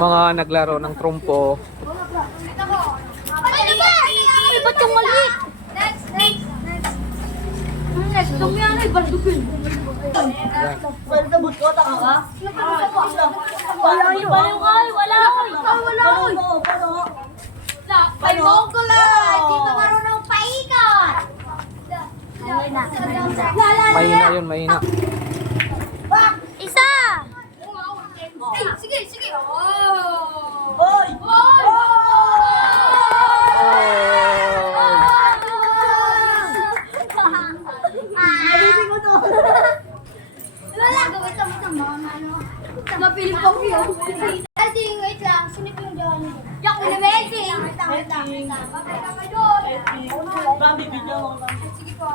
mga naglaro ng trumpo. Ay, ba't yung maliit? Next. Next, yan ay baldugin. Wala yun. Wala. May monggola. Hindi pa marunong paikot. Mahina yun, mahina. Isa. Sige. Hoy. Wala, gawin mo sa mga ano. Mapiling pa ko yun. Wait lang. Sinip yung Johnny. Yak, wait lang. Babay ka pa doon. Sige po.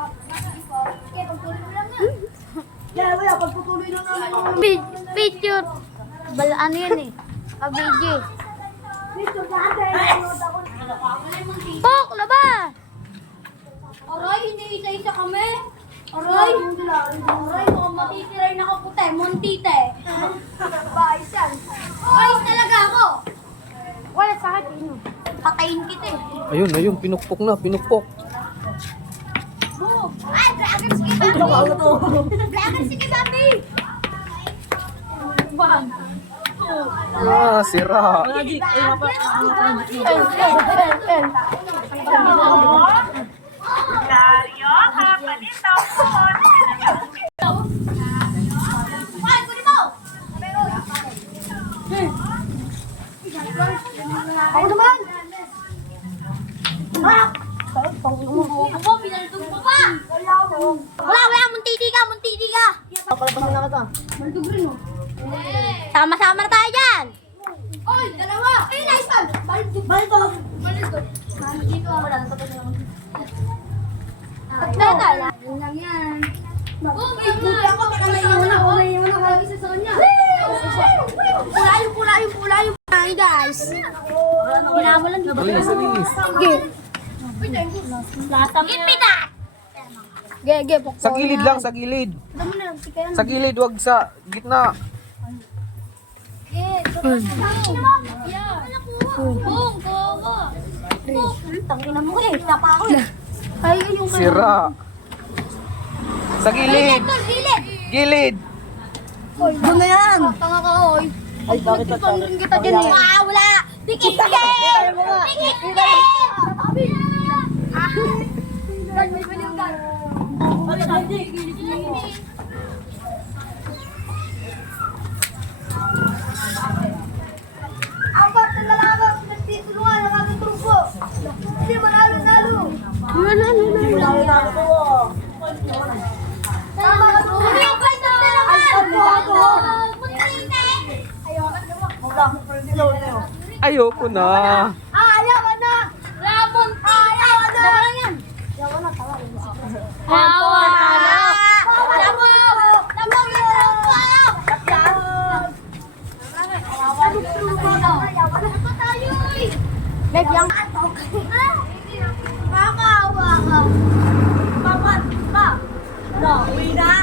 Sige, pagtuloy mo lang yan. Wala, pagputuloy lang namin. Picture. Ano yun eh? Kabigi. Pok, labas! Aray, hindi isa-isa kami. Aray, mukhang matitiray na ako puti. Montite. Bayos yan. Bayos talaga ako. Wala sa akin. Patayin kita eh. Ayun, pinukpok na, pinukpok. Ay, vloggers kita, Bobby! Vloggers kita, Bobby! Bang! Sira. Ay, kunin mo! Ako naman! Ako, pinalutog mo pa! Wala, muntiti ka! Palabasan na kita. Malutog rin, oh. Sama-sama na tayo dyan! Oy, dalawa! Ay, nice one! Baldo! Dito ako lang. Yan lang yan. Oh, may buti ako. Baka may iwan ako. Isa sa kanya. Pula yung ay, guys. Hinamulan na ba? Linis. Sige. Give me that! Ge, pokpok. Sa gilid lang, sa gilid. Damo na lang, sige. Sa gilid, wag sa gitna. Bong, gawa. Tangina mo eh, tapa ako eh. Ay, yung Sira. Sa gilid. Gilid! Gilid. Doon na yan! Tanga ka, oy. Ay, bakit ito? Pangin kita dyan eh. Wala! Dikit! Apat na lalabang nagtitulungan ang aking trupo. Hindi manalo-nalo. Tama ka trupo. Ano yung kwento na naman? Ayoko na. Ayaw ka na! Labon! Ayaw ka na! Tawa lang yan! Tawa ka na! Tawa! Lamang yung trupo! Beb, yang Makawa ka. Papat pa. No, uwi na.